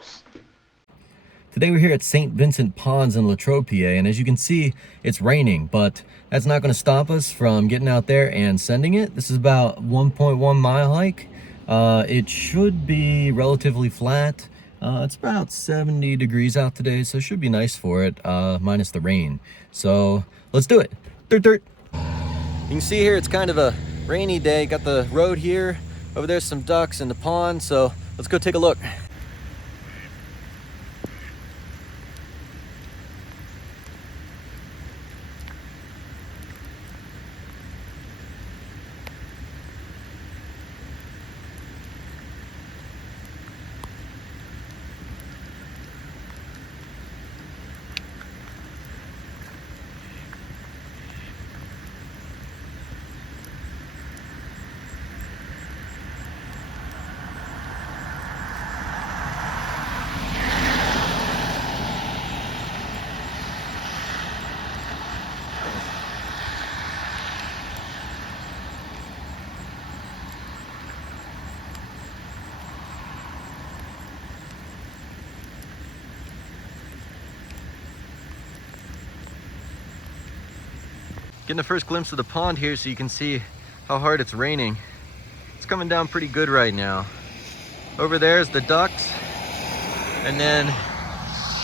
house. Today we're here at St. Vincent Ponds in Latrobe, PA, and as you can see, it's raining, but that's not going to stop us from getting out there and sending it. This is about 1.1 mile hike. It should be relatively flat. It's about 70 degrees out today, so it should be nice for it, minus the rain. So let's do it. Dirt, dirt. You can see here it's kind of a rainy day. Got the road here. Over there's some ducks in the pond, so let's go take a look. Getting the first glimpse of the pond here so you can see how hard it's raining. It's coming down pretty good right now. Over there's the ducks, and then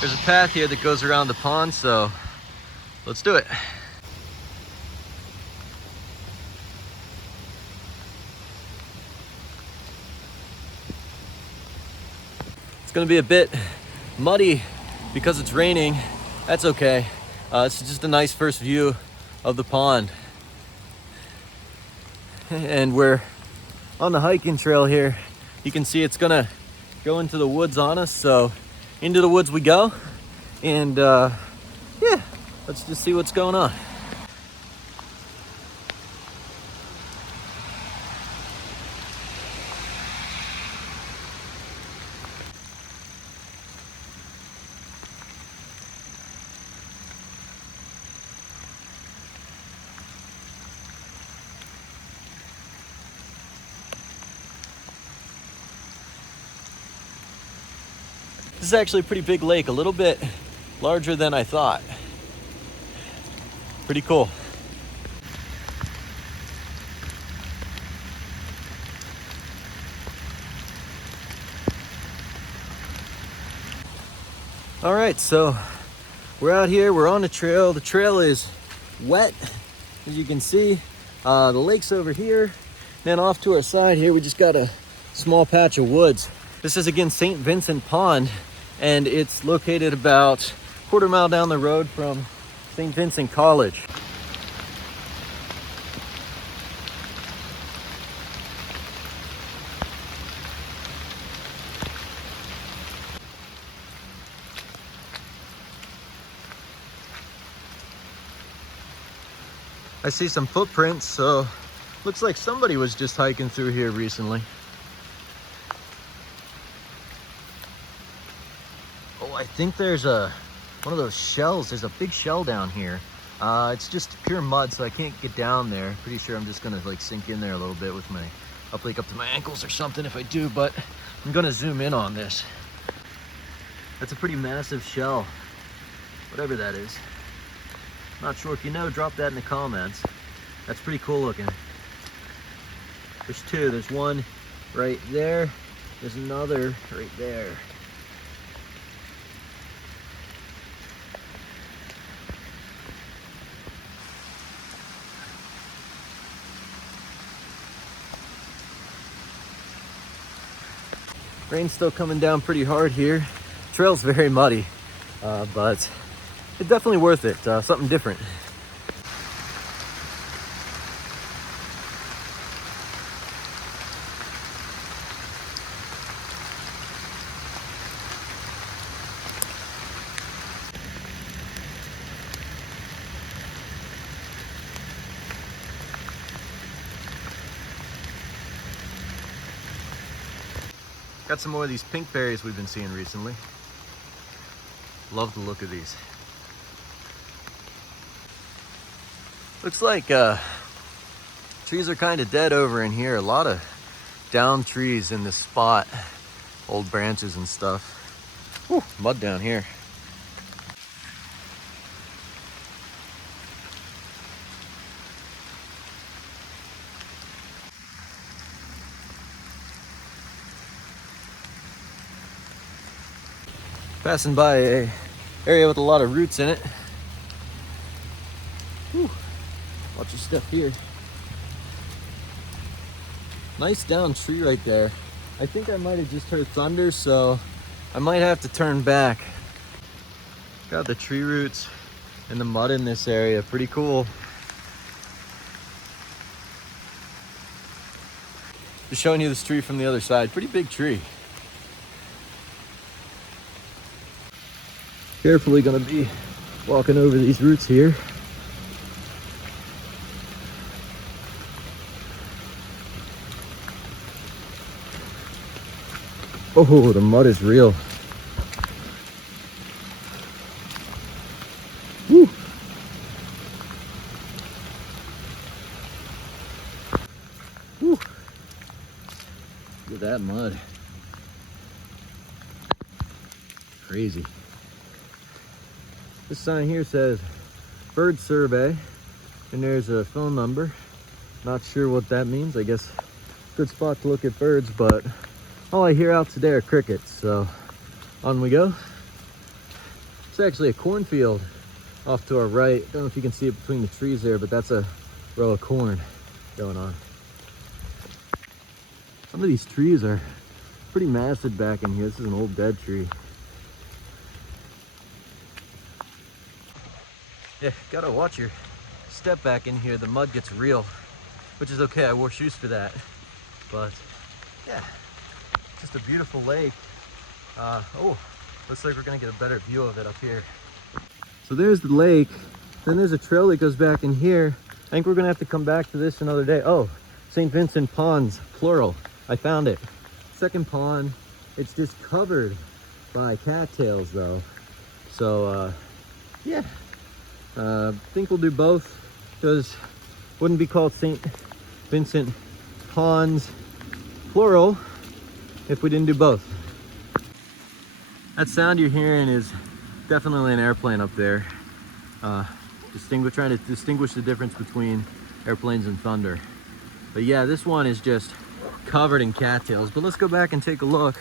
there's a path here that goes around the pond, so let's do it. It's gonna be a bit muddy because it's raining. That's okay. It's just a nice first view of the pond. And we're on the hiking trail here. You can see it's gonna go into the woods on us, so into the woods we go. And yeah, let's just see what's going on. This is actually a pretty big lake, a little bit larger than I thought. Pretty cool. All right, so we're out here, we're on the trail. The trail is wet, as you can see. The lake's over here. Then off to our side here, we just got a small patch of woods. This is again St. Vincent Pond, and it's located about a quarter mile down the road from St. Vincent College. I see some footprints, so looks like somebody was just hiking through here recently. Oh, I think there's one of those shells. There's a big shell down here. It's just pure mud, so I can't get down there. Pretty sure I'm just gonna like sink in there a little bit with my up to my ankles or something if I do, but I'm gonna zoom in on this. That's a pretty massive shell, whatever that is. Not sure if you know, drop that in the comments. That's pretty cool looking. There's two, there's one right there. There's another right there. Rain's still coming down pretty hard here. Trail's very muddy, but it's definitely worth it. Something different. Got some more of these pink berries we've been seeing recently. Love the look of these. Looks like trees are kind of dead over in here. A lot of down trees in this spot, old branches and stuff. Whew, mud down here. Passing by a area with a lot of roots in it. Whew. Watch your step here. Nice down tree right there. I think I might have just heard thunder, so I might have to turn back. Got the tree roots and the mud in this area. Pretty cool. Just showing you this tree from the other side. Pretty big tree. Carefully gonna be walking over these roots here. Oh, the mud is real. Woo. Woo. Look at that mud. Crazy. This sign here says bird survey, and there's a phone number. Not sure what that means. I guess good spot to look at birds, but all I hear out today are crickets, so on we go. It's actually a cornfield off to our right. Don't know if you can see it between the trees there, but that's a row of corn going on. Some of these trees are pretty massive back in here. This is an old dead tree. Yeah, gotta watch your step back in here. The mud gets real, which is okay. I wore shoes for that. But yeah, just a beautiful lake. Oh, looks like we're gonna get a better view of it up here. So there's the lake. Then there's a trail that goes back in here. I think we're gonna have to come back to this another day. Oh, St. Vincent ponds, plural. I found it. Second pond. It's just covered by cattails though. So yeah. Think we'll do both, because wouldn't be called St. Vincent ponds, plural, if we didn't do both. That sound you're hearing is definitely an airplane up there. Trying to distinguish the difference between airplanes and thunder. But yeah, this one is just covered in cattails. But let's go back and take a look.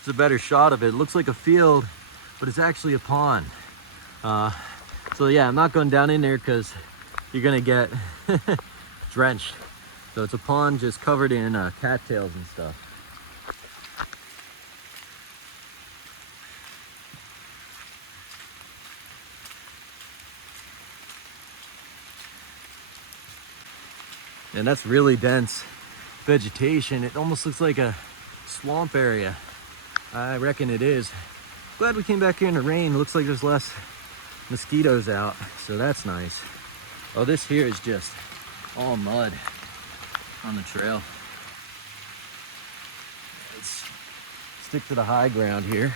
It's a better shot of it. It looks like a field, but it's actually a pond. So yeah, I'm not going down in there because you're gonna get drenched. So it's a pond just covered in cattails and stuff. And that's really dense vegetation. It almost looks like a swamp area. I reckon it is. Glad we came back here in the rain. It looks like there's less mosquitoes out, so that's nice. Oh, this here is just all mud on the trail. Let's stick to the high ground here.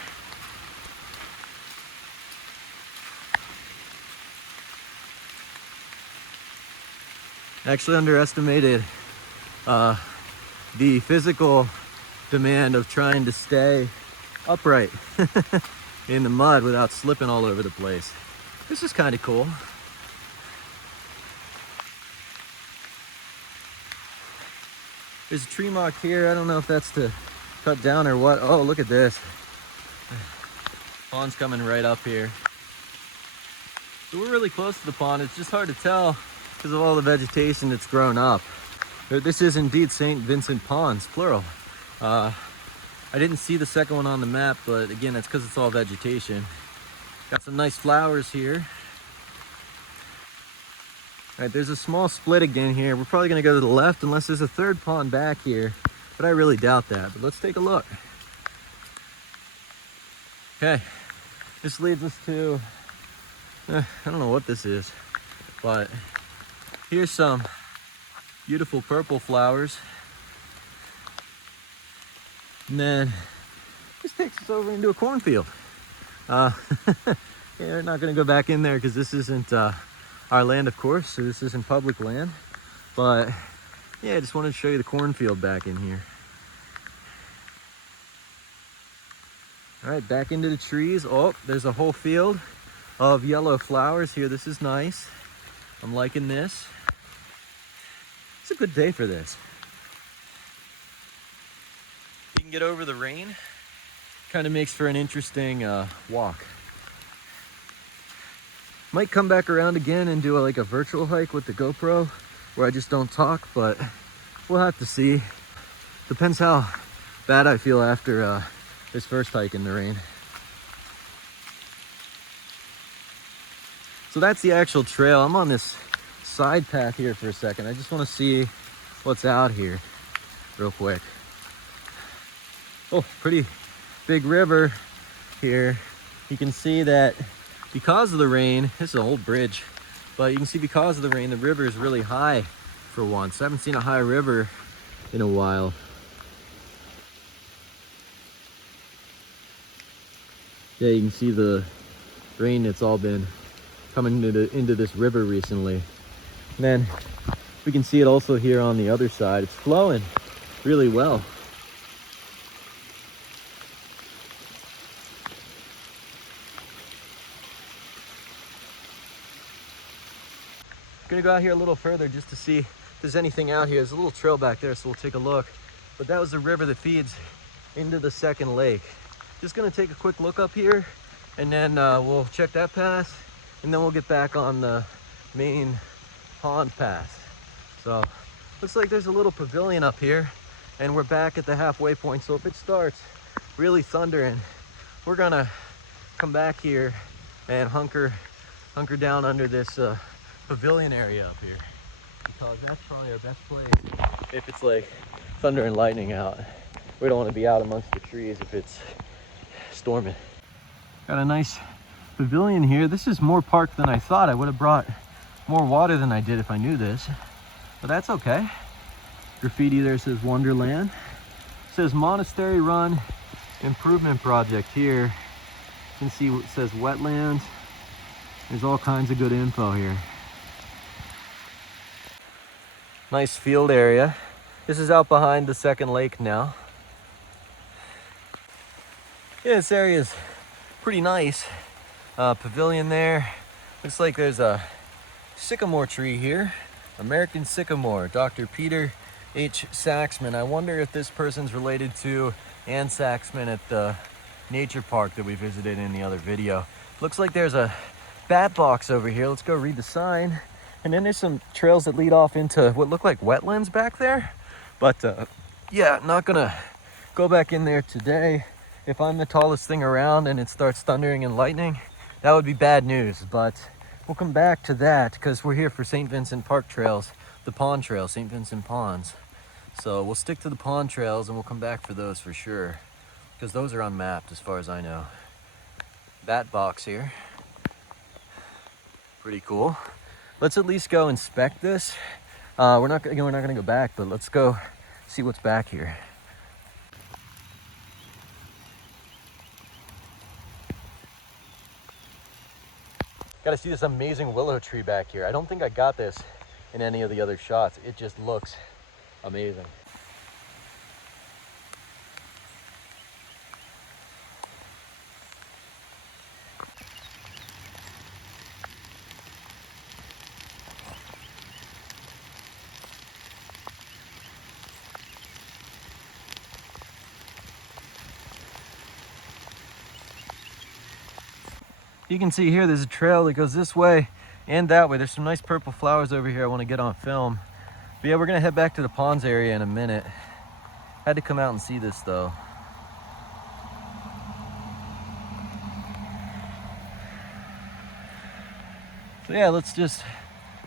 Actually underestimated the physical demand of trying to stay upright in the mud without slipping all over the place. This is kind of cool. There's a tree mark here. I don't know if that's to cut down or what. Oh, look at this. Pond's coming right up here. So we're really close to the pond. It's just hard to tell because of all the vegetation that's grown up. This is indeed St. Vincent Ponds, plural. I didn't see the second one on the map, but again, that's because it's all vegetation. Got some nice flowers here. All right, there's a small split again here. We're probably gonna go to the left unless there's a third pond back here, but I really doubt that. But let's take a look. Okay, this leads us to, I don't know what this is, but here's some beautiful purple flowers. And then this takes us over into a cornfield. Yeah, we're not gonna go back in there because this isn't our land, of course, so this isn't public land. But yeah, I just wanted to show you the cornfield back in here. All right, back into the trees. Oh, there's a whole field of yellow flowers here. This is nice. I'm liking this. It's a good day for this. You can get over the rain. Kind of makes for an interesting walk. Might come back around again and do like a virtual hike with the GoPro where I just don't talk, but we'll have to see. Depends how bad I feel after this first hike in the rain. So that's the actual trail. I'm on this side path here for a second. I just want to see what's out here real quick. Oh, pretty big river here. You can see that because of the rain, this is an old bridge, but you can see because of the rain, the river is really high for once. I haven't seen a high river in a while. Yeah, you can see the rain that's all been coming into this river recently. And then we can see it also here on the other side. It's flowing really well. Gonna go out here a little further just to see if there's anything out here. There's a little trail back there, so we'll take a look. But that was the river that feeds into the second lake. Just gonna take a quick look up here, and then we'll check that path, and then we'll get back on the main pond path. So looks like there's a little pavilion up here, and we're back at the halfway point. So if it starts really thundering, we're gonna come back here and hunker down under this pavilion area up here, because that's probably our best place if it's like thunder and lightning out. We don't want to be out amongst the trees if it's storming. Got a nice pavilion here. This is more parked than I thought. I would have brought more water than I did if I knew this, but that's okay. Graffiti there says Wonderland. It says Monastery Run Improvement Project here. You can see what says Wetlands. There's all kinds of good info here. Nice field area. This is out behind the second lake now. Yeah, this area is pretty nice. Pavilion there. Looks like there's a sycamore tree here. American sycamore, Dr. Peter H. Saxman. I wonder if this person's related to Ann Saxman at the nature park that we visited in the other video. Looks like there's a bat box over here. Let's go read the sign. And then there's some trails that lead off into what look like wetlands back there. But yeah, not gonna go back in there today. If I'm the tallest thing around and it starts thundering and lightning, that would be bad news. But we'll come back to that because we're here for St. Vincent Park Trails, the pond trail, St. Vincent Ponds. So we'll stick to the pond trails and we'll come back for those for sure, because those are unmapped as far as I know. Bat box here. Pretty cool. Let's at least go inspect this. We're not gonna go back, but let's go see what's back here. Gotta see this amazing willow tree back here. I don't think I got this in any of the other shots. It just looks amazing. You can see here there's a trail that goes this way and that way. There's some nice purple flowers over here I want to get on film. But yeah, we're gonna head back to the ponds area in a minute. Had to come out and see this though. So yeah, let's just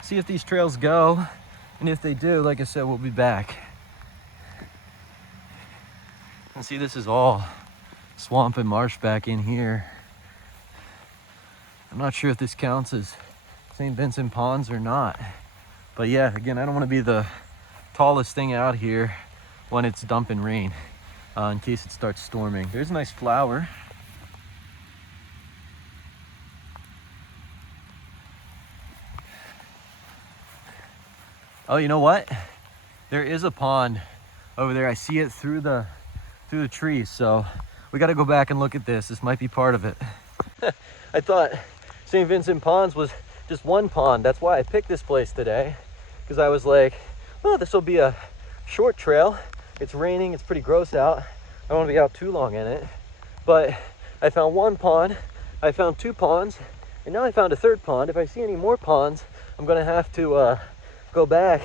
see if these trails go, and if they do, like I said, we'll be back. And see, this is all swamp and marsh back in here. I'm not sure if this counts as St. Vincent Ponds or not. But yeah, again, I don't want to be the tallest thing out here when it's dumping rain, in case it starts storming. There's a nice flower. Oh, you know what? There is a pond over there. I see it through the trees. So We got to go back and look at this. This might be part of it. I thought St. Vincent Ponds was just one pond. That's why I picked this place today, because I was like, well, this will be a short trail. It's raining, it's pretty gross out. I don't want to be out too long in it. But I found one pond, I found two ponds, and now I found a third pond. If I see any more ponds, I'm gonna have to go back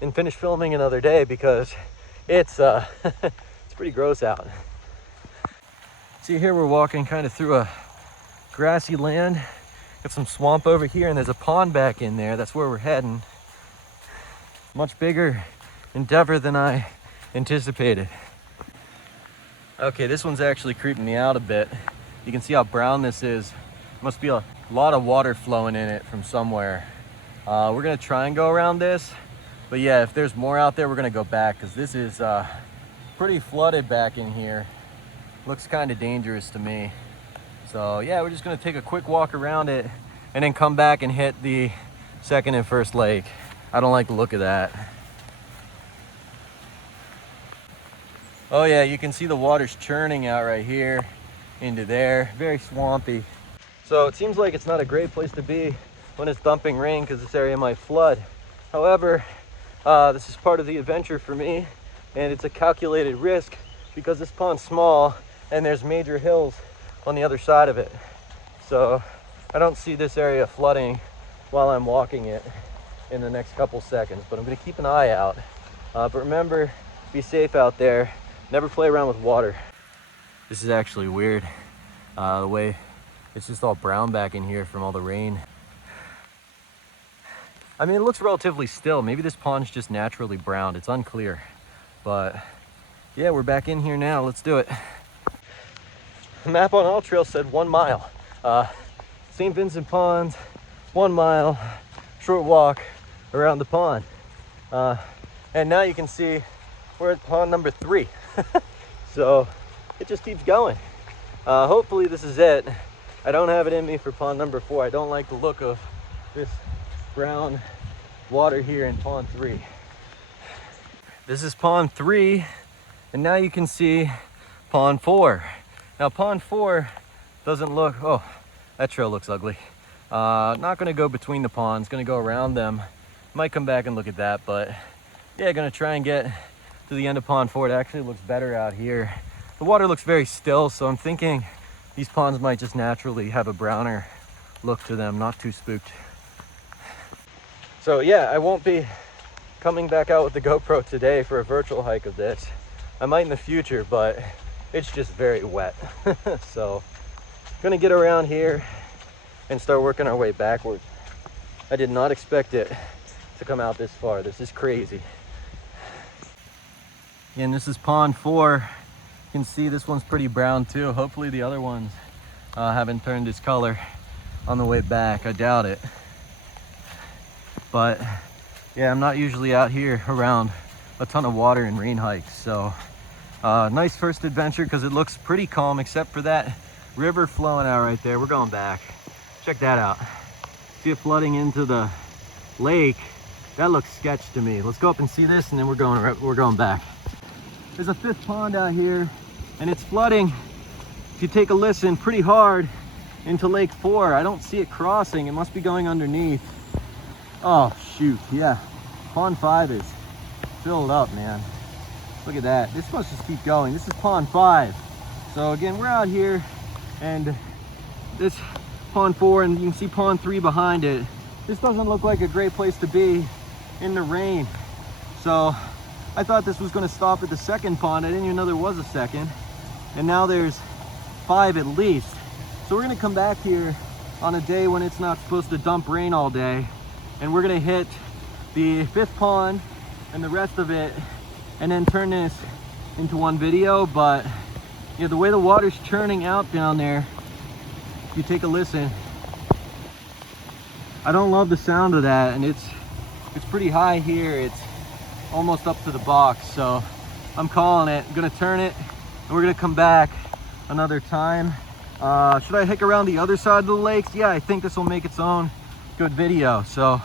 and finish filming another day, because it's it's pretty gross out. See, here we're walking kind of through a grassy land. Got some swamp over here, and there's a pond back in there. That's where we're heading. Much bigger endeavor than I anticipated. Okay, this one's actually creeping me out a bit. You can see how brown this is. Must be a lot of water flowing in it from somewhere. We're gonna try and go around this, but yeah, if there's more out there, we're gonna go back, because this is pretty flooded back in here. Looks kind of dangerous to me. So yeah, we're just gonna take a quick walk around it and then come back and hit the second and first lake. I don't like the look of that. Oh yeah, you can see the water's churning out right here into there. Very swampy. So it seems like it's not a great place to be when it's dumping rain, because this area might flood. However, this is part of the adventure for me, and it's a calculated risk because this pond's small and there's major hills on the other side of it. So I don't see this area flooding while I'm walking it in the next couple seconds, but I'm gonna keep an eye out. But remember, be safe out there. Never play around with water. This is actually weird. The way it's just all brown back in here from all the rain. I mean, it looks relatively still. Maybe this pond's just naturally brown. It's unclear. But yeah, we're back in here now. Let's do it. The map on All Trails said 1 mile. St. Vincent Ponds, 1 mile, short walk around the pond. And now you can see we're at pond number 3. So it just keeps going. Hopefully this is it. I don't have it in me for pond number 4. I don't like the look of this brown water here in pond 3. This is pond 3, and now you can see pond 4. Now pond 4 doesn't look, oh, that trail looks ugly. Not gonna go between the ponds, gonna go around them. Might come back and look at that, but yeah, gonna try and get to the end of pond 4. It actually looks better out here. The water looks very still, so I'm thinking these ponds might just naturally have a browner look to them, not too spooked. So yeah, I won't be coming back out with the GoPro today for a virtual hike of this. I might in the future, but it's just very wet. So gonna get around here and start working our way backwards. I did not expect it to come out this far. This is crazy. And this is pond 4. You can see this one's pretty brown too. Hopefully the other ones haven't turned this color on the way back. I doubt it. But yeah, I'm not usually out here around a ton of water and rain hikes. So nice first adventure, because it looks pretty calm except for that river flowing out right there. We're going back. Check that out. See it flooding into the lake. That looks sketch to me. Let's go up and see this, and then we're going back. There's a 5th pond out here, and it's flooding, if you take a listen, pretty hard into lake 4. I don't see it crossing. It must be going underneath. Oh shoot, yeah. Pond 5 is filled up, man. Look at that. This must just keep going. This is pond 5. So again, we're out here, and this pond 4, and you can see pond 3 behind it. This doesn't look like a great place to be in the rain. So I thought this was going to stop at the 2nd pond. I didn't even know there was a 2nd. And now there's 5 at least. So we're going to come back here on a day when it's not supposed to dump rain all day. And we're going to hit the 5th pond and the rest of it, and then turn this into one video. But yeah, the way the water's churning out down there, if you take a listen, I don't love the sound of that. And it's pretty high here. It's almost up to the box, so I'm calling it. I'm gonna turn it, and we're gonna come back another time. Should I hike around the other side of the lakes? Yeah, I think this will make its own good video. So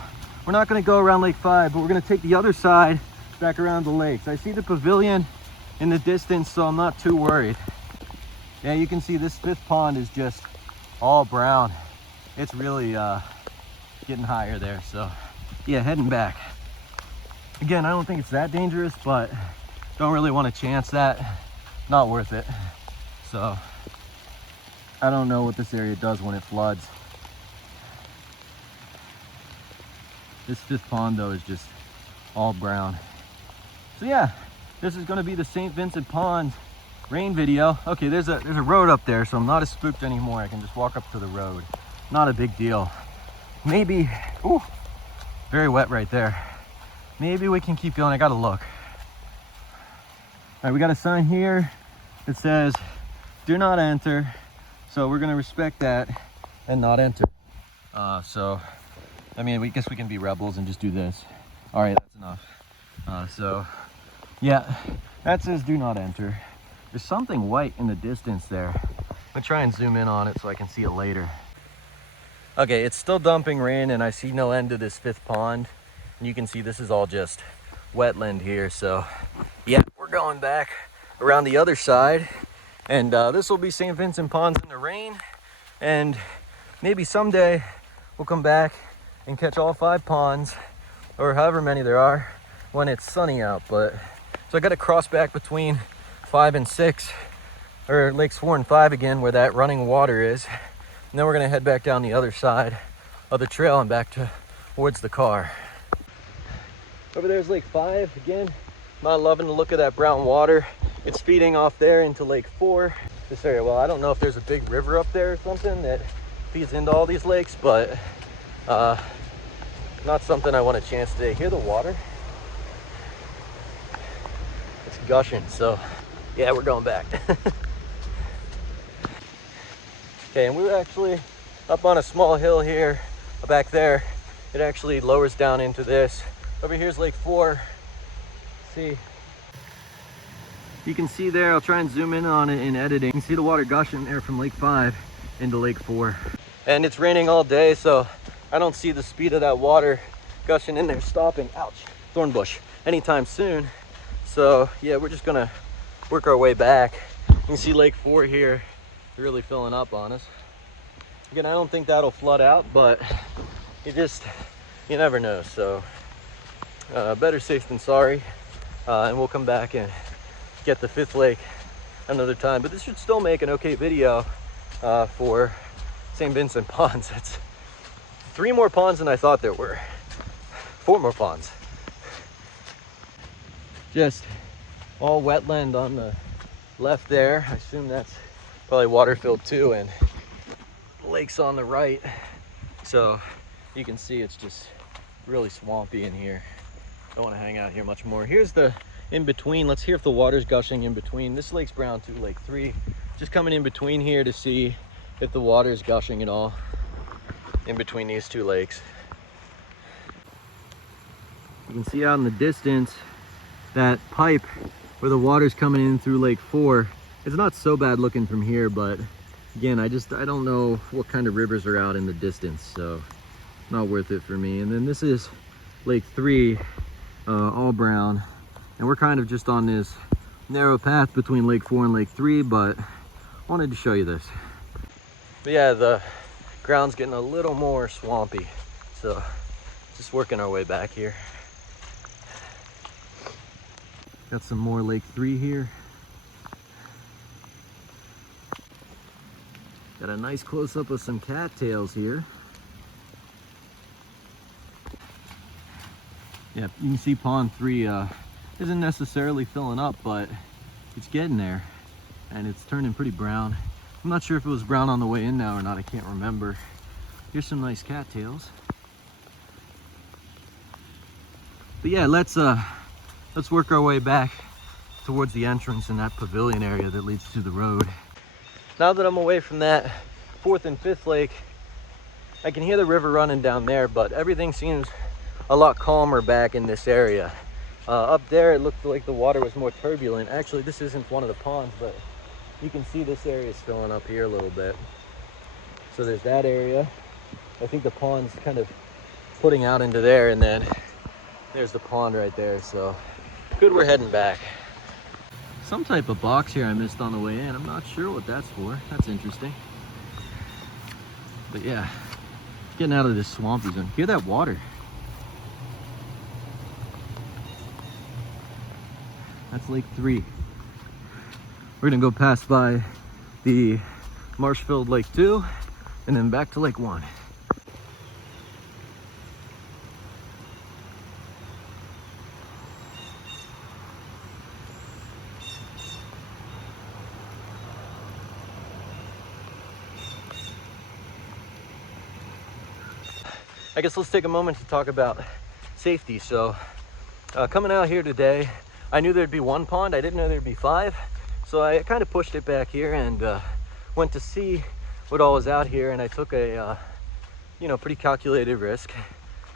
we're not gonna go around lake 5, but we're gonna take the other side back around the lakes. I see the pavilion in the distance, so I'm not too worried. Yeah, you can see this fifth pond is just all brown. It's really getting higher there. So yeah, heading back. Again, I don't think it's that dangerous, but don't really want to chance that. Not worth it. So I don't know what this area does when it floods. This fifth pond though is just all brown. So yeah, this is going to be the St. Vincent Pond rain video. Okay, there's a road up there, so I'm not as spooked anymore. I can just walk up to the road. Not a big deal. Maybe, ooh, very wet right there. Maybe we can keep going. I gotta look. All right, we got a sign here that says do not enter, so we're gonna respect that and not enter. So I mean, we guess we can be rebels and just do this. All right, that's enough. So yeah, that says do not enter. There's something white in the distance there. I'm gonna try and zoom in on it so I can see it later. Okay, it's still dumping rain and I see no end to this fifth pond. And you can see this is all just wetland here. So yeah, we're going back around the other side. And this will be St. Vincent Ponds in the rain. And maybe someday we'll come back and catch all 5 ponds, or however many there are, when it's sunny out. But so I gotta cross back between 5 and 6, or lakes 4 and 5 again, where that running water is. And then we're gonna head back down the other side of the trail and back towards the car. Over there's Lake 5 again. Not loving the look of that brown water. It's feeding off there into Lake 4. This area, well, I don't know if there's a big river up there or something that feeds into all these lakes, but not something I want to chance today. Hear the water? It's gushing, so yeah, we're going back. Okay, and we're actually up on a small hill here back there. It actually lowers down into this. Over here's Lake 4. See, you can see there, I'll try and zoom in on it in editing. You can see the water gushing there from Lake 5 into Lake 4. And it's raining all day, so I don't see the speed of that water gushing in there stopping, ouch, thorn bush, anytime soon. So yeah, we're just gonna work our way back. You can see Lake 4 here really filling up on us. Again, I don't think that'll flood out, but you never know. So better safe than sorry. And we'll come back and get the 5th lake another time. But this should still make an okay video for St. Vincent Ponds. That's 3 more ponds than I thought there were. 4 more ponds. Just all wetland on the left there. I assume that's probably water filled too, and lakes on the right. So you can see it's just really swampy in here. Don't want to hang out here much more. Here's the in between. Let's hear if the water's gushing in between. This lake's brown too, Lake 3. Just coming in between here to see if the water's gushing at all in between these 2 lakes. You can see out in the distance that pipe where the water's coming in through Lake 4. It's not so bad looking from here, but again, I don't know what kind of rivers are out in the distance, so not worth it for me. And then this is Lake 3, all brown, and we're kind of just on this narrow path between Lake 4 and Lake 3, but I wanted to show you this. But yeah, the ground's getting a little more swampy, so just working our way back here. Got some more Lake 3 here. Got a nice close-up of some cattails here. Yeah, you can see pond 3 isn't necessarily filling up, but it's getting there, and it's turning pretty brown. I'm not sure if it was brown on the way in now or not, I can't remember. Here's some nice cattails. But yeah, let's work our way back towards the entrance in that pavilion area that leads to the road. Now that I'm away from that 4th and 5th lake, I can hear the river running down there, but everything seems a lot calmer back in this area. Up there, it looked like the water was more turbulent. Actually, this isn't one of the ponds, but you can see this area is filling up here a little bit. So there's that area. I think the pond's kind of putting out into there, and then there's the pond right there. So good, we're heading back. some type of box here I missed on the way in. I'm not sure what that's for. That's interesting. But yeah, getting out of this swampy zone. Hear that water? That's Lake 3. We're gonna go pass by the marsh-filled Lake 2 and then back to Lake 1. I guess let's take a moment to talk about safety. So coming out here today, I knew there'd be one pond. I didn't know there'd be 5. So I kind of pushed it back here and went to see what all was out here. And I took a, you know, pretty calculated risk.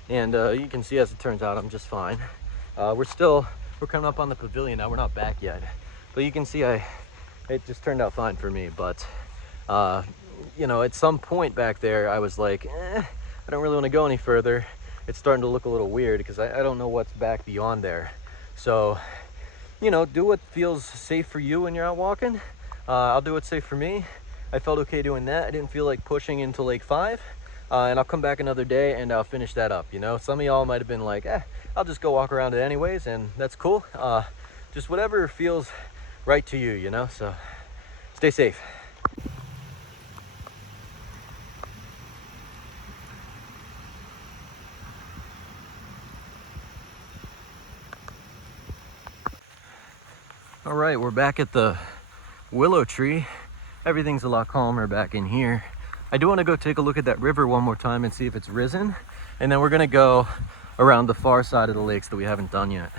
And you can see, as it turns out, I'm just fine. We're coming up on the pavilion now. We're not back yet. But you can see it just turned out fine for me. But, you know, at some point back there, I was like, I don't really want to go any further. It's starting to look a little weird because I don't know what's back beyond there. So, you know, do what feels safe for you when you're out walking. I'll do what's safe for me. I felt okay doing that. I didn't feel like pushing into Lake 5. And I'll come back another day and I'll finish that up. You know, some of y'all might have been like, I'll just go walk around it anyways, and that's cool. Just whatever feels right to you, you know, so stay safe. All right, we're back at the willow tree. Everything's a lot calmer back in here. I do want to go take a look at that river one more time and see if it's risen. And then we're gonna go around the far side of the lakes that we haven't done yet.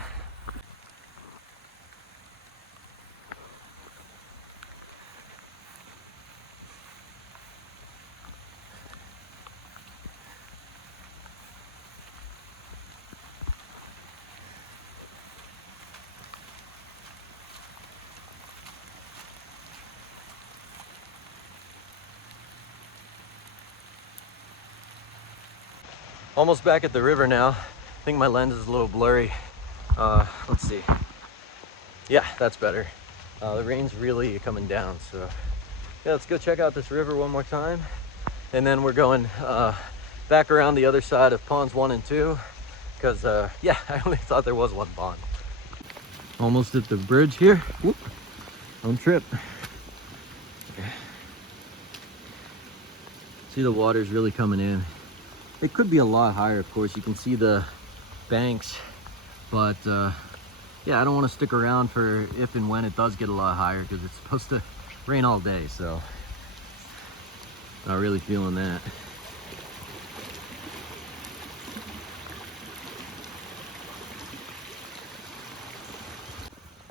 Almost back at the river now. I think my lens is a little blurry. Let's see. Yeah, that's better. The rain's really coming down, so yeah, let's go check out this river one more time. And then we're going back around the other side of ponds 1 and 2, because yeah, I only thought there was one pond. Almost at the bridge here. Whoop. Don't trip. Okay. See, the water's really coming in. It could be a lot higher, of course. You can see the banks, but yeah, I don't want to stick around for if and when it does get a lot higher, because it's supposed to rain all day, so not really feeling that.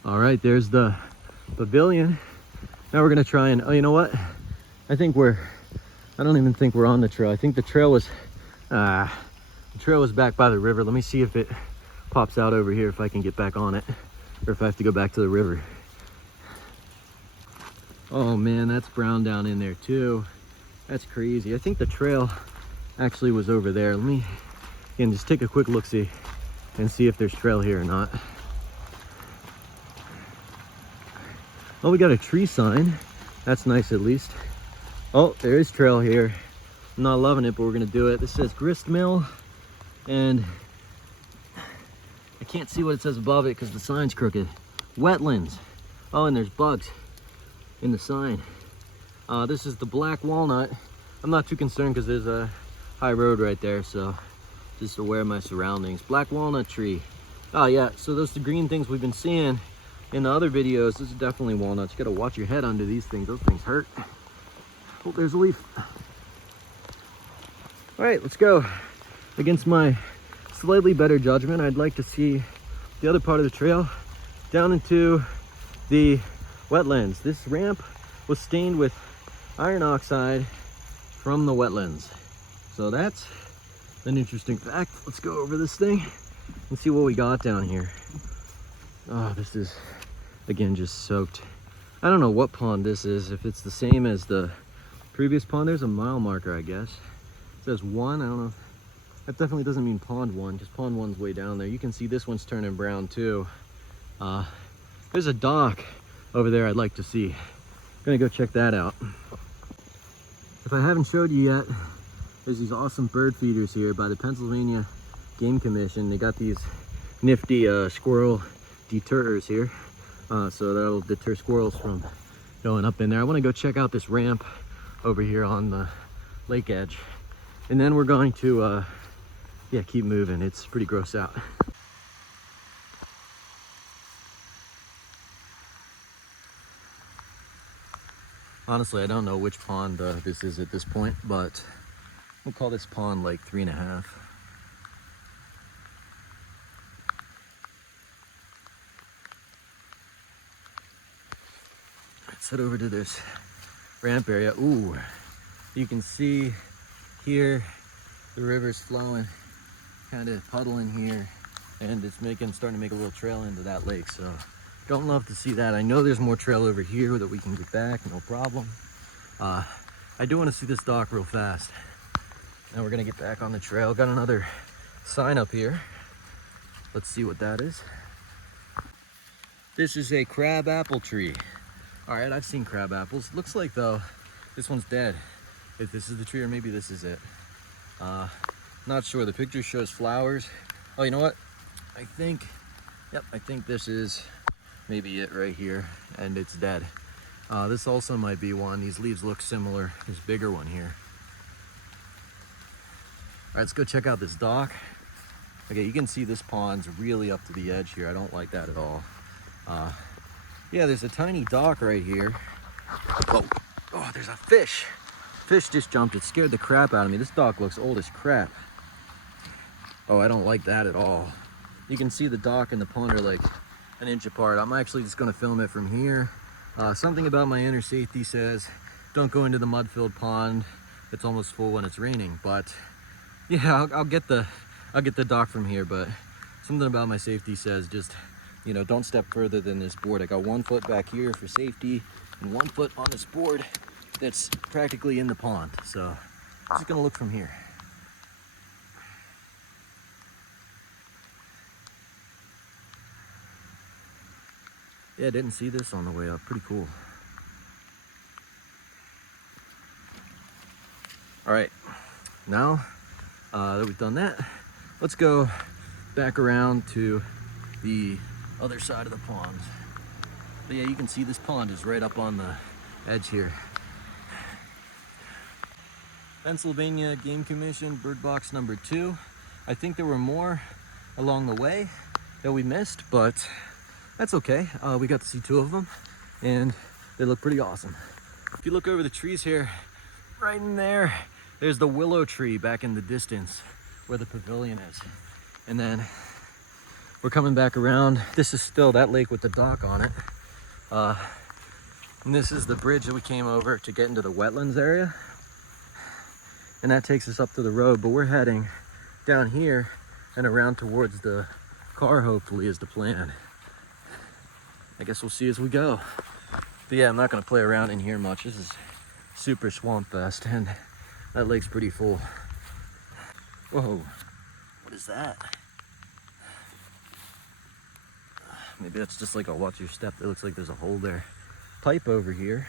All right, there's the pavilion. Now we're gonna try and, oh, you know what? I don't even think we're on the trail. I think the trail was back by the river. Let me see if it pops out over here, if I can get back on it, or if I have to go back to the river. Oh man, that's brown down in there too. That's crazy. I think the trail actually was over there. Let me, again, just take a quick look-see and see if there's trail here or not. Oh, we got a tree sign. That's nice at least. Oh, there is trail here. I'm not loving it, but we're gonna do it. This says grist mill, and I can't see what it says above it because the sign's crooked. Wetlands. Oh, and there's bugs in the sign. This is the black walnut. I'm not too concerned because there's a high road right there, so just aware of my surroundings. Black walnut tree. Oh yeah, so those the green things we've been seeing in the other videos, this is definitely walnuts. You gotta watch your head under these things. Those things hurt. Oh, there's a leaf. All right, let's go. Against my slightly better judgment, I'd like to see the other part of the trail down into the wetlands. This ramp was stained with iron oxide from the wetlands. So that's an interesting fact. Let's go over this thing and see what we got down here. Oh, this is, again, just soaked. I don't know what pond this is. If it's the same as the previous pond, there's a mile marker, I guess. It says 1, I don't know. That definitely doesn't mean pond 1, just pond 1's way down there. You can see this one's turning brown too. There's a dock over there I'd like to see. Gonna go check that out. If I haven't showed you yet, there's these awesome bird feeders here by the Pennsylvania Game Commission. They got these nifty squirrel deterrers here. So that'll deter squirrels from going up in there. I want to go check out this ramp over here on the lake edge. And then we're going to, yeah, keep moving. It's pretty gross out. Honestly, I don't know which pond this is at this point, but we'll call this pond like 3.5. Let's head over to this ramp area. Ooh, you can see here the river's flowing, kind of puddling here, and it's starting to make a little trail into that lake. So don't love to see that. I know there's more trail over here that we can get back, no problem. I do want to see this dock real fast. Now we're gonna get back on the trail. Got another sign up here. Let's see what that is. This is a crab apple tree. All right, I've seen crab apples. Looks like though, this one's dead. If this is the tree, or maybe this is it. Not sure, the picture shows flowers. Oh, you know what? I think this is maybe it right here, and it's dead. This also might be one. These leaves look similar. This bigger one here. All right, let's go check out this dock. Okay, you can see this pond's really up to the edge here. I don't like that at all. Yeah, there's a tiny dock right here. Oh, there's a fish. Fish just jumped. It scared the crap out of me. This dock looks old as crap. Oh, I don't like that at all. You can see the dock and the pond are like an inch apart. I'm actually just gonna film it from here. Something about my inner safety says don't go into the mud-filled pond. It's almost full when it's raining. But yeah, I'll get the dock from here. But something about my safety says just, you know, don't step further than this board. I got 1 foot back here for safety and 1 foot on this board that's practically in the pond. So I'm just gonna look from here. Yeah, I didn't see this on the way up. Pretty cool. All right, now that we've done that, let's go back around to the other side of the pond. But yeah, you can see this pond is right up on the edge here. Pennsylvania Game Commission bird box number 2. I think there were more along the way that we missed, but that's okay. We got to see 2 of them and they look pretty awesome. If you look over the trees here, right in there, there's the willow tree back in the distance where the pavilion is. And then we're coming back around. This is still that lake with the dock on it. And this is the bridge that we came over to get into the wetlands area. And that takes us up to the road, but we're heading down here and around towards the car, hopefully, is the plan. I guess we'll see as we go. But yeah, I'm not gonna play around in here much. This is super swamp fest and that lake's pretty full. Whoa, what is that? Maybe that's just like a watch your step. It looks like there's a hole there. Pipe over here.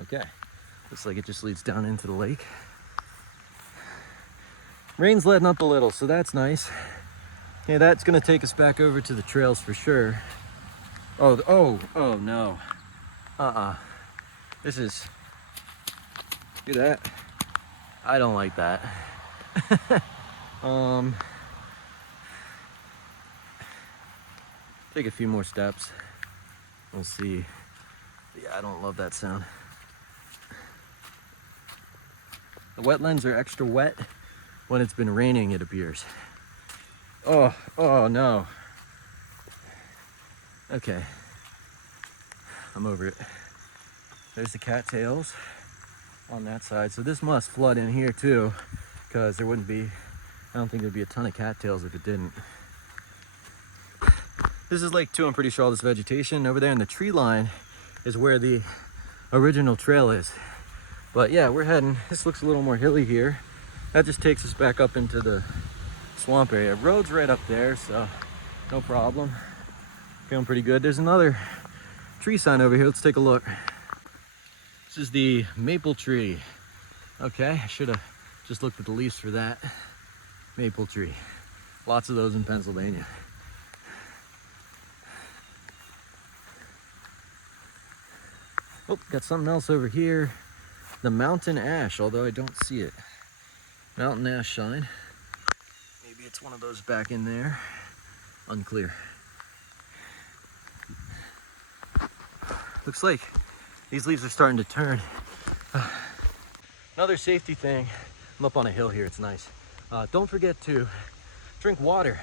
Okay, looks like it just leads down into the lake. Rain's letting up a little, so that's nice. Yeah, that's gonna take us back over to the trails for sure. Oh no. This is, look at that. I don't like that. Take a few more steps. We'll see. Yeah, I don't love that sound. The wetlands are extra wet when it's been raining, it appears. Oh no. Okay, I'm over it. There's the cattails on that side. So this must flood in here too, because there wouldn't be, I don't think there'd be a ton of cattails if it didn't. This is Lake 2, I'm pretty sure all this vegetation. Over there in the tree line is where the original trail is. But yeah, we're heading, this looks a little more hilly here. That just takes us back up into the swamp area. Road's right up there, so No problem. Feeling pretty good. There's another tree sign over here. Let's take a look. This is the maple tree. Okay, I should have just looked at the leaves for that. Maple tree. Lots of those in Pennsylvania. Oh, got something else over here. The mountain ash, although I don't see it. Mountain ash sign. Maybe it's one of those back in there. Unclear. Looks like these leaves are starting to turn. Another safety thing. I'm up on a hill here, it's nice. Don't forget to drink water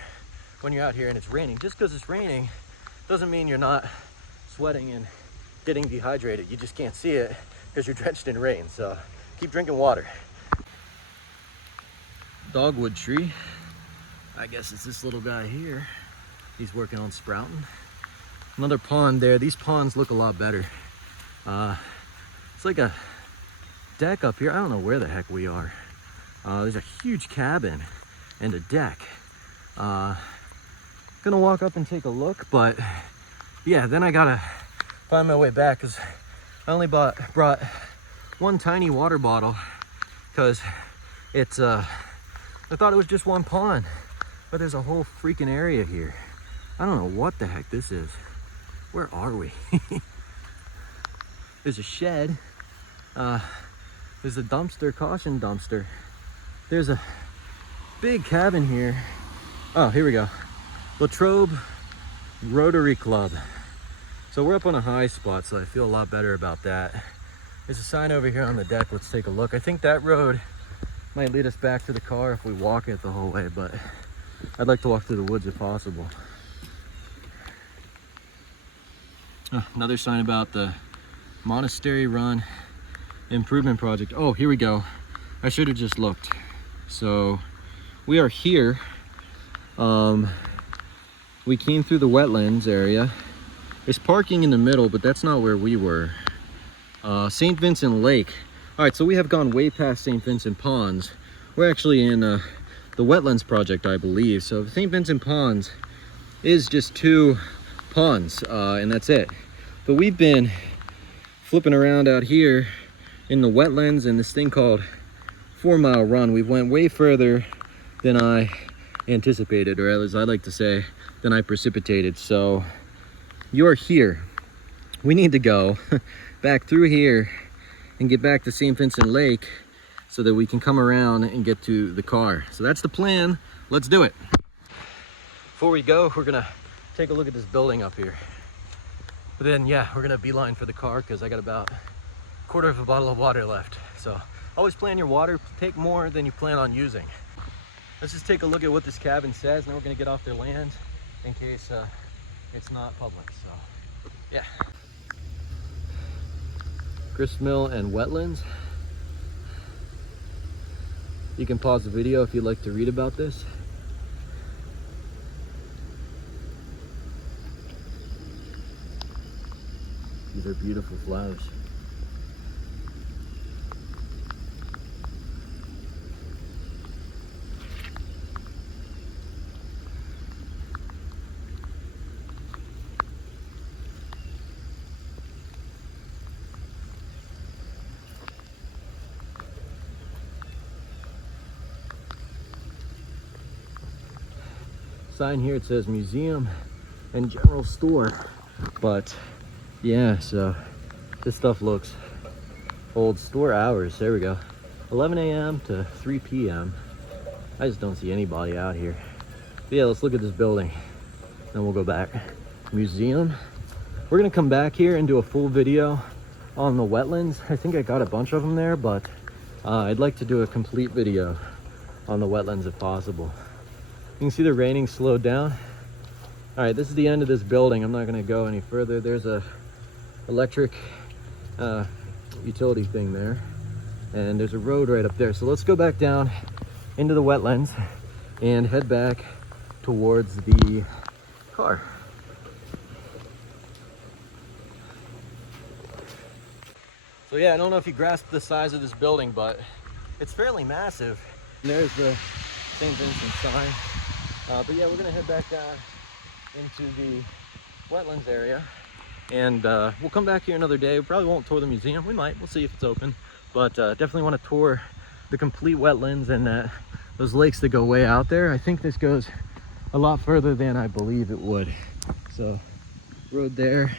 when you're out here and it's raining. Just because it's raining doesn't mean you're not sweating and getting dehydrated. You just can't see it because you're drenched in rain. So keep drinking water. Dogwood tree. I guess it's this little guy here. He's working on sprouting. Another pond there. These ponds look a lot better. It's like a deck up here. I don't know where the heck we are. There's a huge cabin and a deck. Gonna walk up and take a look, but yeah, then I gotta find my way back because I only brought one tiny water bottle because it's I thought it was just one pond, but there's a whole freaking area here. I don't know what the heck this is. Where are we? There's a shed. There's a dumpster, caution dumpster. There's a big cabin here. Oh, here we go. Latrobe Rotary Club. So we're up on a high spot, so I feel a lot better about that. There's a sign over here on the deck. Let's take a look. I think that road might lead us back to the car if we walk it the whole way, but I'd like to walk through the woods if possible. Another sign about the Monastery Run Improvement Project. Oh, here we go. I should have just looked. So we are here. We came through the wetlands area. There's parking in the middle, but that's not where we were. St. Vincent Lake. All right, so we have gone way past St. Vincent Ponds. We're actually in the Wetlands Project, I believe. So St. Vincent Ponds is just 2 ponds, and that's it. But we've been flipping around out here in the wetlands and this thing called 4 Mile Run. We went way further than I anticipated, or as I like to say, than I precipitated. So you're here. We need to go back through here and get back to St. Vincent Lake so that we can come around and get to the car. So that's the plan. Let's do it. Before we go, we're gonna take a look at this building up here. But then, yeah, we're gonna beeline for the car because I got about 1/4 of a bottle of water left. So always plan your water, take more than you plan on using. Let's just take a look at what this cabin says. Now we're gonna get off their land in case it's not public, so yeah. Grist Mill and Wetlands. You can pause the video if you'd like to read about this. These are beautiful flowers. Sign here, it says museum and general store, but yeah, so this stuff looks old. Store hours, there we go, 11 a.m. to 3 p.m. I just don't see anybody out here. But yeah, let's look at this building, then we'll go back. Museum. We're gonna come back here and do a full video on the wetlands. I think I got a bunch of them there, but I'd like to do a complete video on the wetlands if possible. You can see the raining slowed down. All right, this is the end of this building. I'm not gonna go any further. There's a electric utility thing there, and there's a road right up there. So let's go back down into the wetlands and head back towards the car. So yeah, I don't know if you grasp the size of this building, but it's fairly massive. And there's the St. Vincent sign. But yeah, we're gonna head back down into the wetlands area. And we'll come back here another day. We probably won't tour the museum. We might. We'll see if it's open. But definitely want to tour the complete wetlands and those lakes that go way out there. I think this goes a lot further than I believe it would. So, road there.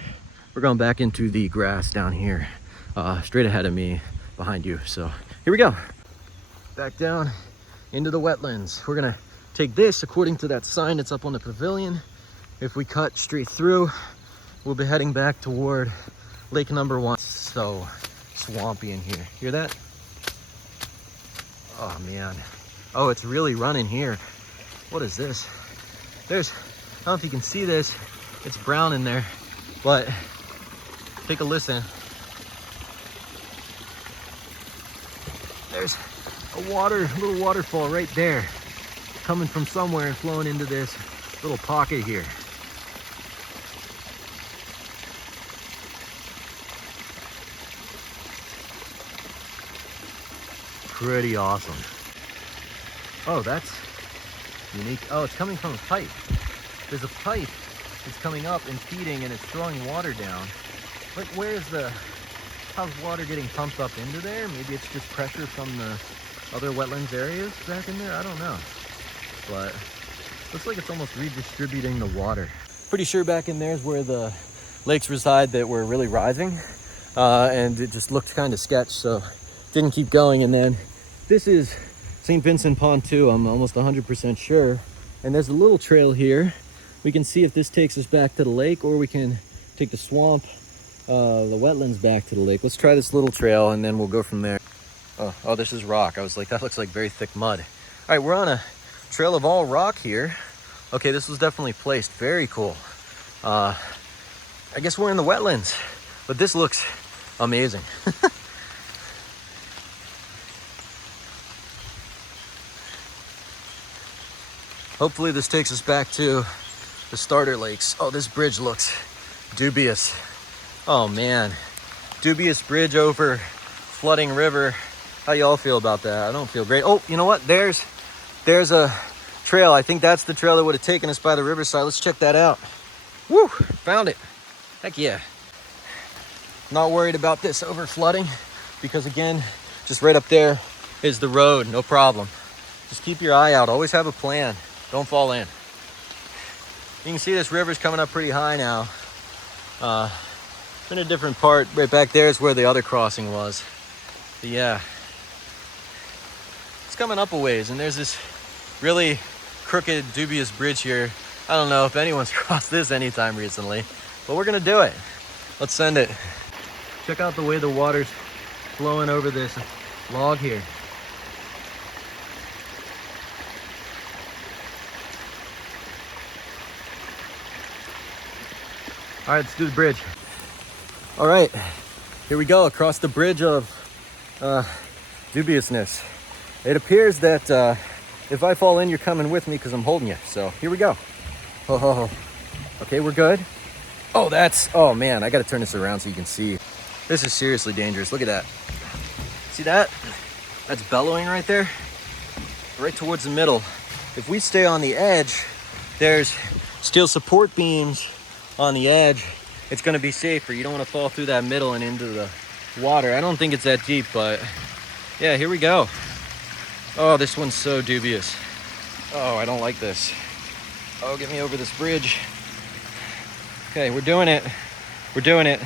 We're going back into the grass down here, straight ahead of me, behind you. So, here we go. Back down into the wetlands. We're gonna take this according to that sign that's up on the pavilion. If we cut straight through, we'll be heading back toward lake number 1. So swampy in here. Hear that? Oh man. Oh, it's really running here. What is this? I don't know if you can see this. It's brown in there, but take a listen. There's a little waterfall right there, coming from somewhere and flowing into this little pocket here. Pretty awesome. Oh, that's unique. Oh, it's coming from a pipe. There's a pipe that's coming up and feeding, and it's throwing water down. But how's water getting pumped up into there? Maybe it's just pressure from the other wetlands areas back in there? I don't know. But looks like it's almost redistributing the water. Pretty sure back in there is where the lakes reside that were really rising. And it just looked kind of sketch, so didn't keep going. And then this is St. Vincent Pond 2, I'm almost 100% sure. And there's a little trail here. We can see if this takes us back to the lake, or we can take the swamp, the wetlands back to the lake. Let's try this little trail and then we'll go from there. Oh, this is rock. I was like, that looks like very thick mud. All right, we're on a trail of all rock here. Okay, this was definitely placed. Very cool. I guess we're in the wetlands, but this looks amazing. Hopefully this takes us back to the starter lakes. Oh, this bridge looks dubious. Oh man, dubious bridge over flooding river. How y'all feel about that? I don't feel great. Oh, you know what? There's a trail. I think that's the trail that would have taken us by the riverside. Let's check that out. Woo, found it. Heck yeah. Not worried about this over flooding because again, just right up there is the road. No problem. Just keep your eye out. Always have a plan. Don't fall in. You can see this river's coming up pretty high now. In a different part. Right back there is where the other crossing was. But yeah. It's coming up a ways, and there's this really crooked, dubious bridge here. I don't know if anyone's crossed this anytime recently, but we're gonna do it. Let's send it. Check out the way the water's flowing over this log here. All right, let's do the bridge. All right, here we go across the bridge of dubiousness. It appears that if I fall in, you're coming with me because I'm holding you. So here we go. Oh, okay, we're good. Oh man, I gotta turn this around so you can see. This is seriously dangerous. Look at that. See that? That's bellowing right there, right towards the middle. If we stay on the edge, there's steel support beams on the edge. It's gonna be safer. You don't wanna fall through that middle and into the water. I don't think it's that deep, but yeah, here we go. Oh, this one's so dubious. Oh, I don't like this. Oh, get me over this bridge. Okay, we're doing it. We're doing it.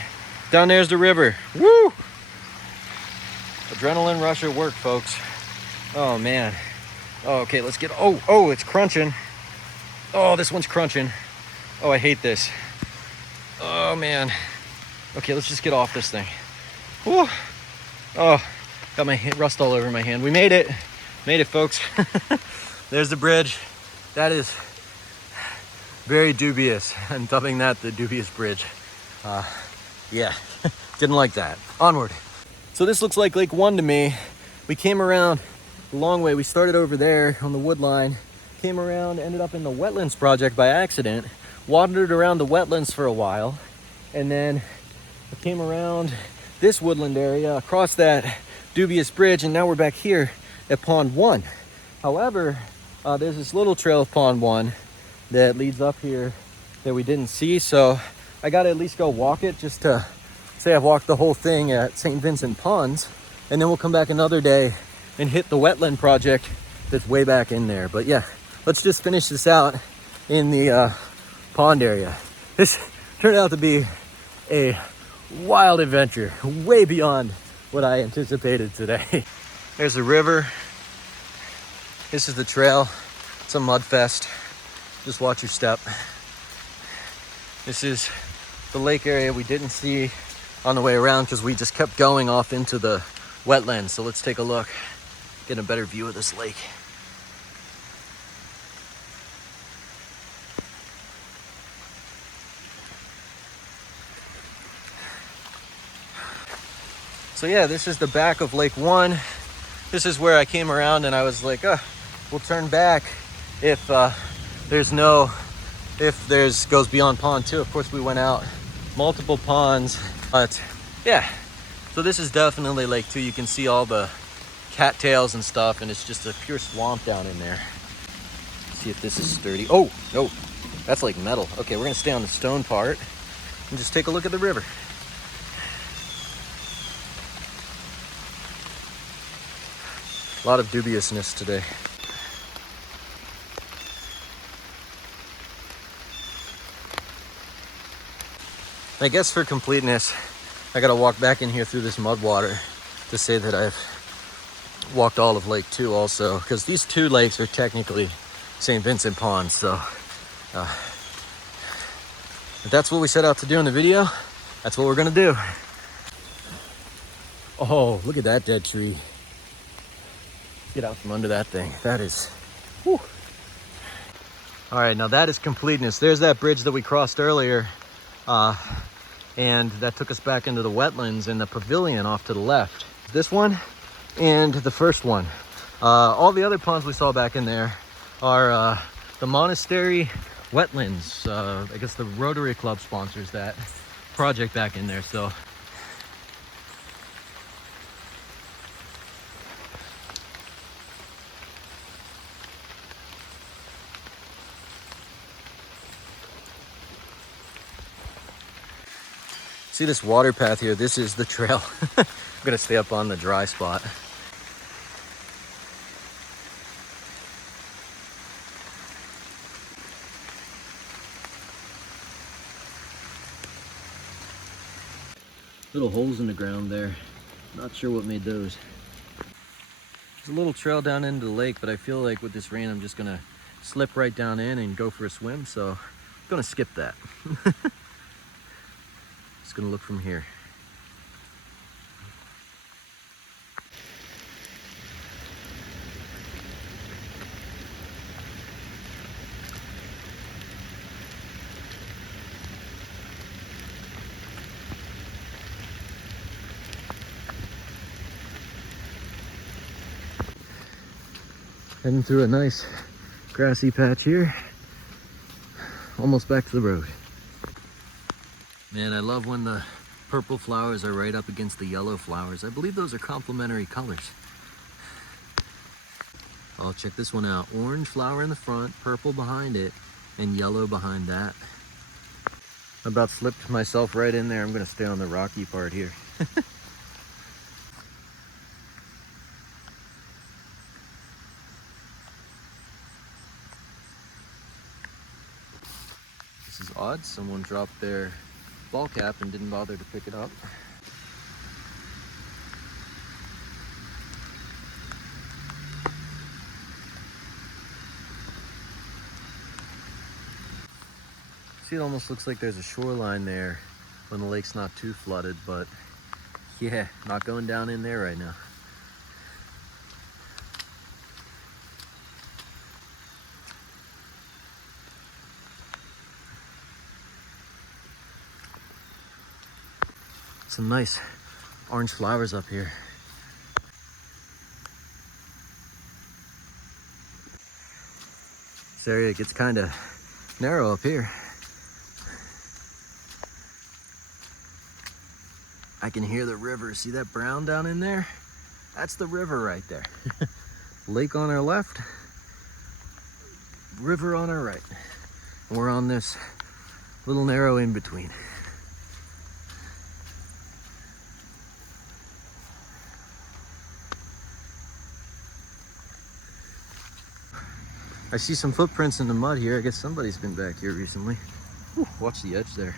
Down there's the river. Woo! Adrenaline rush at work, folks. Oh man. Oh, okay, let's get, oh, it's crunching. Oh, this one's crunching. Oh, I hate this. Oh man. Okay, let's just get off this thing. Woo. Oh, got my rust all over my hand. We made it. Made it, folks. There's the bridge. That is very dubious. I'm dubbing that the dubious bridge. Yeah, didn't like that. Onward. So this looks like Lake 1 to me. We came around a long way. We started over there on the wood line, came around, ended up in the Wetlands project by accident, wandered around the wetlands for a while, and then I came around this woodland area, across that dubious bridge, and now we're back here at Pond 1. However, there's this little trail of Pond 1 that leads up here that we didn't see. So I gotta at least go walk it just to say I've walked the whole thing at St. Vincent Ponds, and then we'll come back another day and hit the wetland project that's way back in there. But yeah, let's just finish this out in the pond area. This turned out to be a wild adventure, way beyond what I anticipated today. There's the river. This is the trail. It's a mud fest. Just watch your step. This is the lake area we didn't see on the way around because we just kept going off into the wetlands. So let's take a look, get a better view of this lake. So yeah, this is the back of Lake 1. This is where I came around and I was like, we'll turn back if goes beyond pond 2. Of course, we went out multiple ponds, but yeah. So this is definitely Lake 2. You can see all the cattails and stuff, and it's just a pure swamp down in there. Let's see if this is sturdy. Oh, no, that's like metal. Okay, we're gonna stay on the stone part and just take a look at the river. A lot of dubiousness today. I guess for completeness, I gotta walk back in here through this mud water to say that I've walked all of Lake 2 also, because these two lakes are technically St. Vincent Ponds. So if that's what we set out to do in the video, that's what we're gonna do. Oh, look at that dead tree. Get out from under that thing. That is, whew. All right, now that is completeness. There's that bridge that we crossed earlier, and that took us back into the wetlands and the pavilion off to the left. This one and the first one. All the other ponds we saw back in there are the Monastery Wetlands. I guess the Rotary Club sponsors that project back in there. So see this water path here? This is the trail. I'm gonna stay up on the dry spot. Little holes in the ground there. Not sure what made those. There's a little trail down into the lake, but I feel like with this rain, I'm just gonna slip right down in and go for a swim. So I'm gonna skip that. Just gonna look from here. Heading through a nice grassy patch here. Almost back to the road. Man, I love when the purple flowers are right up against the yellow flowers. I believe those are complementary colors. Oh, check this one out. Orange flower in the front, purple behind it, and yellow behind that. I about slipped myself right in there. I'm gonna stay on the rocky part here. This is odd. Someone dropped their ball cap and didn't bother to pick it up. See, it almost looks like there's a shoreline there when the lake's not too flooded, but yeah, not going down in there right now. Some nice orange flowers up here. This area gets kind of narrow up here. I can hear the river. See that brown down in there? That's the river right there. Lake on our left, river on our right. And we're on this Little narrow in between. I see some footprints in the mud here. I guess somebody's been back here recently. Whew, watch the edge there.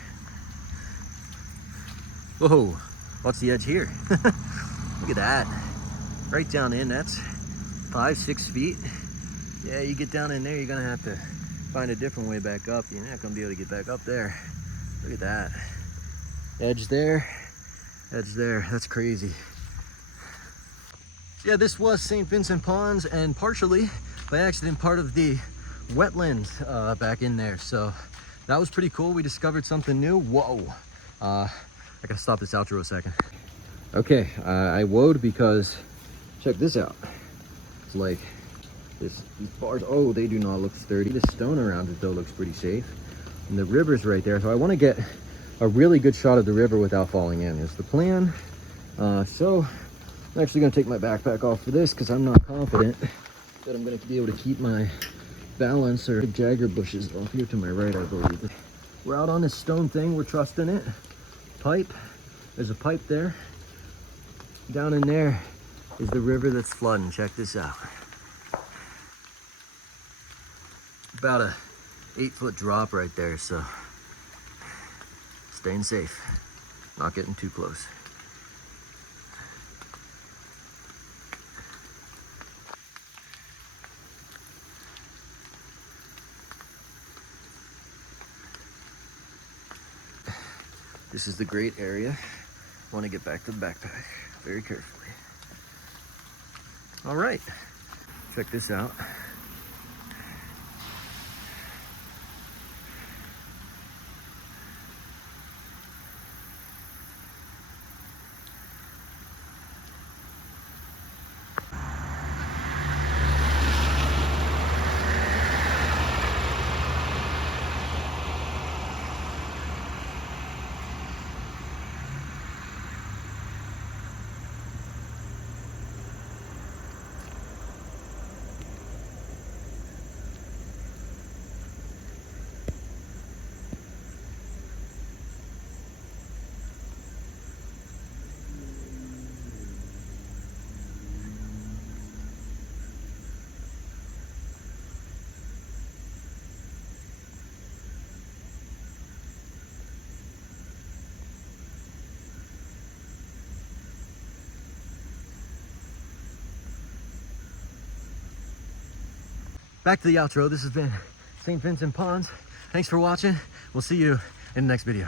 Whoa, watch the edge here. Look at that. Right down in, that's 5-6 feet. Yeah, you get down in there, you're gonna have to find a different way back up. You're not gonna be able to get back up there. Look at that. Edge there, that's crazy. So yeah, this was St. Vincent Ponds, and partially by accident part of the wetlands back in there. So that was pretty cool. We discovered something new. Whoa. I gotta stop this outro a second. Okay, I woed because check this out. It's like these bars, oh, they do not look sturdy. The stone around it though looks pretty safe. And the river's right there. So I want to get a really good shot of the river without falling in is the plan. So I'm actually going to take my backpack off for this because I'm not confident that I'm going to be able to keep my balance. Or jagger bushes off here to my right, I believe. We're out on this stone thing. We're trusting it. Pipe. There's a pipe there. Down in there is the river that's flooding. Check this out. About a 8-foot drop right there, so staying safe, not getting too close. This is the great area. I want to get back to the backpack very carefully. All right, check this out. Back to the outro. This has been St. Vincent Ponds. Thanks for watching. We'll see you in the next video.